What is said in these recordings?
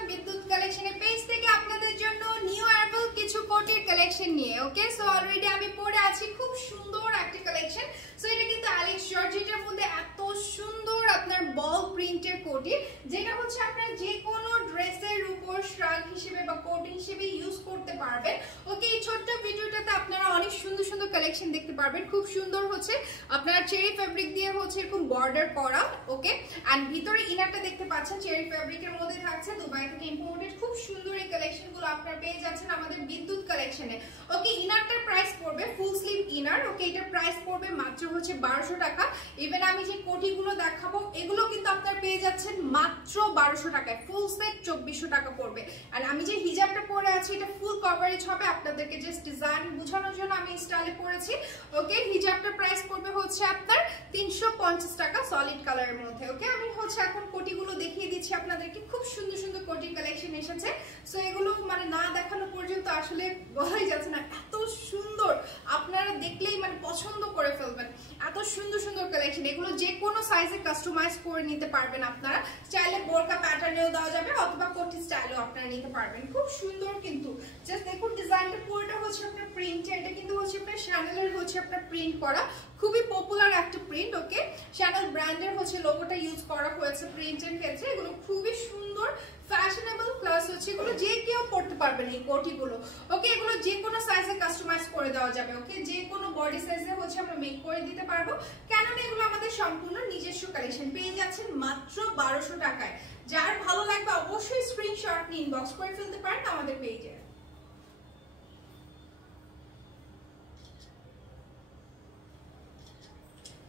আসলাম বিদ্যুৎ কালেকশনের পেজ থেকে আপনাদের জন্য নিউ অ্যারাইভাল কিছু কোটির কালেকশন নিয়ে। ওকে, সো অলরেডি আমি পরে আছি খুব সুন্দর একটা কালেকশন। সো এটা কিন্তু অ্যালেক্স জর্জেটের মধ্যে এত সুন্দর আপনার বল প্রিন্টের কোটি, যেটা হচ্ছে আপনার যে কোনো ড্রেসের উপর শ্রাগ হিসেবে বা কোট হিসেবে ইউজ করতে পারবেন। ওকে, এই ছোট্ট ভিডিওটাতে আপনারা অনেক সুন্দর সুন্দর কালেকশন দেখতে পারবেন। খুব সুন্দর হচ্ছে আপনার চেরি ফেব্রিক দিয়ে হচ্ছে এরকম বর্ডার করা। ওকে, এন্ড ভিতরে ইনারটা দেখতে পাচ্ছেন চেরি ফেব্রিকের মধ্যে থাকছে, দুবাই থেকে ইম্পোর্টেড। খুব সুন্দর এই কালেকশনগুলো আপনারা পেয়ে যাচ্ছেন আমাদের বিদ্যুৎ কালেকশনে। ওকে, ইনারটার প্রাইস পড়বে ফুল স্লিভ ইনার। ওকে, এটার প্রাইস পড়বে মাত্র হচ্ছে 1200 টাকা। ইভেন আমি যে কোটিগুলো দেখাবো এগুলো কিন্তু আপনারা পেয়ে যাচ্ছেন মাত্র 1200 টাকায়। ফুল সেট 2400 টাকা পড়বে। আর আমি যে হিজাবটা পরে আছি এটা ফুল কভারেজ হবে, আপনাদেরকে জাস্ট ডিজাইন বোঝানোর জন্য আমি স্টাইলে পরেছি। ওকে, হিজাবটার প্রাইস পড়বে হচ্ছে আপনার 350 টাকা সলিড কালারের মধ্যে। ওকে, আমি হচ্ছে এখন কোটিগুলো দেখিয়ে দিচ্ছি আপনাদেরকে। খুব সুন্দর সুন্দর কোটির কালেকশন এসেছে। সো এগুলো মানে না দেখানো পর্যন্ত আসলে বলাই যাচ্ছে না, এত সুন্দর, আপনারা দেখলেই মানে পছন্দ করে ফেলবেন। এত সুন্দর সুন্দর কালেকশন, এগুলো যে কোনো সাইজে কাস্টমাইজ করে নিতে পারবেন আপনারা। চাইলে বোরকা প্যাটার্নেও দেওয়া যাবে অথবা কোটি স্টাইলও আপনারা নিতে পারবেন। খুব সুন্দর কিন্তু জাস্ট দেখুন ডিজাইনটা পুরোটা হচ্ছে আপনার প্রিন্ট। এটা কিন্তু হচ্ছে আপনার শ্যানেলের হচ্ছে আপনার প্রিন্ট করা, খুবই পপুলার একটা প্রিন্ট। ওকে, শ্যানেল ব্র্যান্ডের হচ্ছে লোগোটা ইউজ করা হয়েছে প্রিন্টের ক্ষেত্রে। এগুলো খুবই সুন্দর, ফ্যাশনেবল, প্লাস হচ্ছে এগুলো যে কেউ পড়তে পারবেন এই কোটিগুলো। ওকে, এগুলো যে কোনো সাইজে কাস্টমাইজ করে দেওয়া যাবে। ওকে, যে কোনো বডি সাইজে হচ্ছে আমরা মেক করে দিতে পারবো, কেননা এগুলো আমাদের সম্পূর্ণ নিজস্ব কালেকশন। পেয়ে যাচ্ছেন মাত্র 1200 টাকায়। যার ভালো লাগবে অবশ্যই স্ক্রিনশট নিয়ে ইনবক্স করে ফেলতে পারেন আমাদের পেজে।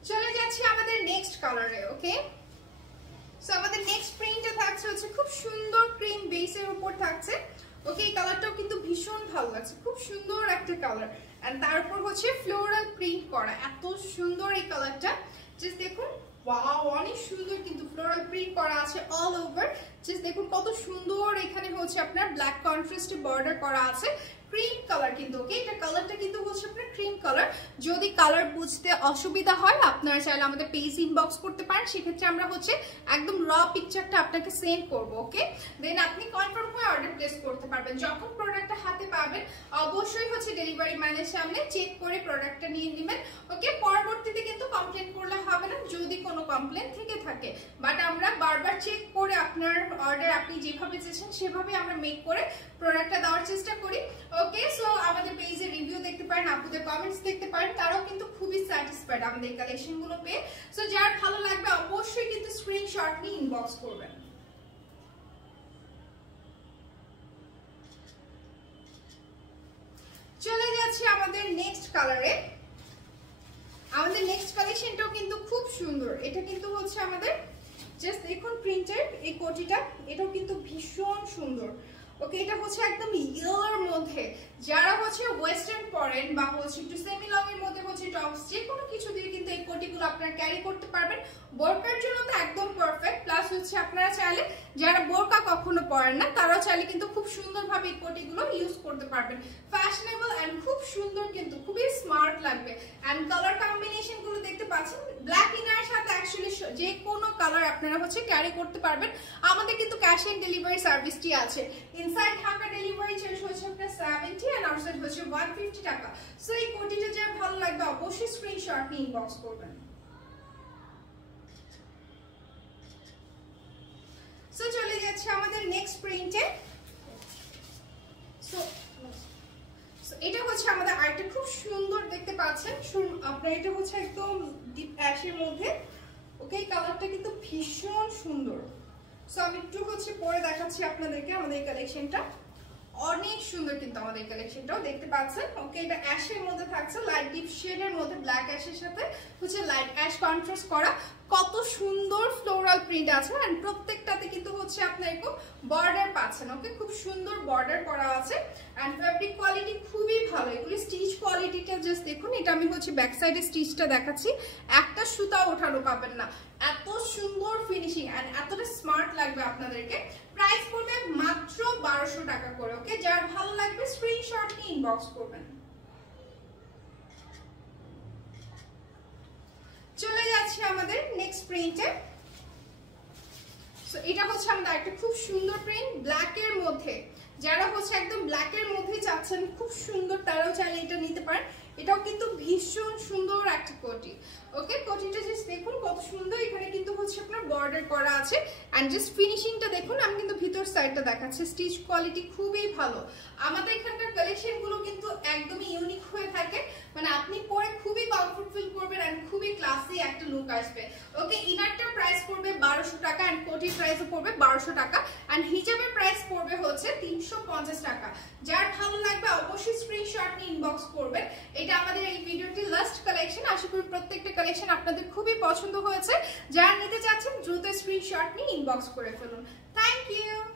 চলে যাচ্ছি আমাদের নেক্সট কালারে। ওকে, সো আমাদের নেক্সট প্রিন্টে থাকছে হচ্ছে খুব সুন্দর ক্রিম বেসের উপর থাকছে। ওকে, এই কালারটাও কিন্তু ভীষণ ভালো লাগছে, খুব সুন্দর একটা কালার। এন্ড তারপর হচ্ছে ফ্লোরাল প্রিন্ট করা, এত সুন্দর এই কালারটা। জাস্ট দেখুন, ওয়াও, অনেক সুন্দর কিন্তু ফ্লোরাল প্রিন্ট করা আছে অল ওভার। জাস্ট দেখুন কত সুন্দর, এখানে হচ্ছে আপনার ব্ল্যাক কন্ট্রাস্টে বর্ডার করা আছে, ক্রিম কালার কিন্তু। ওকে, এটা কালারটা কিন্তু হচ্ছে আপনার ক্রিম কালার। যদি কালার বুঝতে অসুবিধা হয় আপনারা চাইলে আমাদের পেজ ইনবক্স করতে পারেন, সেক্ষেত্রে আমরা হচ্ছে একদম র পিকচারটা আপনাকে সেন্ড করব। ওকে, দেন আপনি কনফার্ম হয়ে অর্ডার প্লেস করতে পারবেন। যখন প্রোডাক্টটা হাতে পাবেন অবশ্যই হচ্ছে ডেলিভারি ম্যানের সামনে চেক করে প্রোডাক্টটা নিয়ে নেবেন। ওকে, পরবর্তীতে কিন্তু কমপ্লেন করলে হবে না যদি কোনো কমপ্লেন থেকে থাকে, বাট আমরা বারবার চেক করে আপনার অর্ডার আপনি যেভাবে চেয়েছেন সেভাবে আমরা মেক করে প্রোডাক্টটা দেওয়ার চেষ্টা করি। ওকে, সো আমাদের পেজে রিভিউ দেখতে পারেন, আপনাদের কমেন্টস দেখতে পারেন, তারাও কিন্তু খুবই স্যাটিসফাইড আমাদের কালেকশনগুলো পেয়ে। সো যার ভালো লাগবে অবশ্যই কিন্তু স্ক্রিনশট নিয়ে ইনবক্স করবেন। চলে যাচ্ছি আমাদের নেক্সট কালারে। আমাদের নেক্সট কালেকশনটাও কিন্তু খুব সুন্দর। এটা কিন্তু হচ্ছে আমাদের জাস্ট দেখুন প্রিন্টের এই কোটিটা, এটাও কিন্তু ভীষণ সুন্দর। ওকে, এটা হচ্ছে একদম ইয়েলোর মধ্যে, যারা হচ্ছে ওয়েস্টার্ন পরেন বা হচ্ছে একটু সেমি লং এর মধ্যে হচ্ছে টপস যে কোনো কিছু দিয়ে কিন্তু এই কোটিগুলো আপনারা ক্যারি করতে পারবেন। বোরকার জন্য তো একদম পারফেক্ট। প্লাস হচ্ছে আপনারা চাইলে যারা বোরকা কখনো পরেন না তারাও চাইলে কিন্তু খুব সুন্দরভাবে এই কোটিগুলো ইউজ করতে পারবেন। ফ্যাশনেবল এন্ড খুব সুন্দর, কিন্তু খুবই স্মার্ট লাগবে। এন্ড কালার কম্বিনেশন গুলো দেখতে পাচ্ছেন, ব্ল্যাক ইনারের সাথে অ্যাকচুয়ালি যে কোনো কালার আপনারা হচ্ছে ক্যারি করতে পারবেন। আমাদের কিন্তু ক্যাশ অন ডেলিভারি সার্ভিসটি আছে। ইনসাইড ঢাকা ডেলিভারি চার্জ হচ্ছে আপনার 70 এন্ড আউটসাইড হচ্ছে 150 টাকা। সো এই কোটিটা যার ভালো লাগবে অবশ্যই স্ক্রিনশট নিয়ে ইনবক্স করবেন। সো চলে যাচ্ছে আমাদের নেক্সট প্রিন্টে। সো এটা হচ্ছে আমাদের আরেকটা খুব সুন্দর দেখতে পাচ্ছেন আপনারা, এটা হচ্ছে একদম ডিপ অ্যাশের মধ্যে। ওকে, এই কালারটা কিন্তু ভীষণ সুন্দর। সো আমি একটু হচ্ছে পরে দেখাচ্ছি আপনাদেরকে আমাদের এই কালেকশনটা, অনেক সুন্দর কিন্তু আমাদের কালেকশনটাও দেখতে পাচ্ছেন। ওকে, এটা অ্যাশের মধ্যে থাকছে, লাইট ডিপ শেডের মধ্যে ব্ল্যাক অ্যাশের সাথে হচ্ছে লাইট অ্যাশ কন্ট্রাস্ট করা। কত সুন্দর ফ্লোরাল প্রিন্ট আছে, এন্ড প্রত্যেকটাতে কিন্তু হচ্ছে আপনার এরকম বর্ডার পাচ্ছেন। ওকে, খুব সুন্দর বর্ডার করা আছে এন্ড ফেব্রিক কোয়ালিটি খুবই ভালো। এগুলি স্টিচ কোয়ালিটিটা জাস্ট দেখুন, এটা আমি হচ্ছে ব্যাক সাইডে স্টিচটা দেখাচ্ছি, একটা সুতা ওঠানো পাবেন না, এত সুন্দর ফিনিশিং এন্ড এতটা স্মার্ট লাগবে আপনাদেরকে। প্রাইস পড়বে মাত্র 1200 টাকা করে। ওকে, যার ভালো লাগবে স্ক্রিনশট নিয়ে ইনবক্স করবেন। চলে যাচ্ছি আমাদের নেক্সট প্রিন্টে। সো এটা হচ্ছে আমাদের একটা খুব সুন্দর প্রিন্ট ব্ল্যাকের মধ্যে, যারা হচ্ছে একদম ব্ল্যাকের মধ্যে চাচ্ছেন খুব সুন্দর তারাও চাইলে এটা নিতে পারেন। এটাও কিন্তু ভীষণ সুন্দর একটা কোটি। ওকে, কোটিটা জাস্ট দেখুন কত সুন্দর, এখানে কিন্তু হচ্ছে আপনার বর্ডার করা আছে এন্ড জাস্ট ফিনিশিংটা দেখুন। আমি কিন্তু ভিতর সাইডটা দেখাচ্ছি, স্টিচ কোয়ালিটি খুবই ভালো। আমাদের এখানকার কালেকশন গুলো কিন্তু একদমই ইউনিক হয়ে থাকে, মানে আপনি পরে খুবই কমফর্ট ফিল করবেন এন্ড খুবই ক্লাসি একটা লুক আসবে। ওকে, ইনারটার প্রাইস পড়বে 1200 টাকা এন্ড কোটির প্রাইসও পড়বে 1200 টাকা এন্ড হিজাবের প্রাইস পড়বে হচ্ছে 350 টাকা। যার ভালো লাগবে অবশ্যই স্ক্রিনশট নিয়ে ইনবক্স করবেন। এটা আমাদের এই ভিডিওটি লাস্ট কালেকশন, আশা করি প্রত্যেকটা কালেকশন আপনাদের খুবই পছন্দ হয়েছে। যারা নিতে চাচ্ছেন দ্রুত স্ক্রিনশট নিয়ে ইনবক্স করে ফেলুন। Thank you.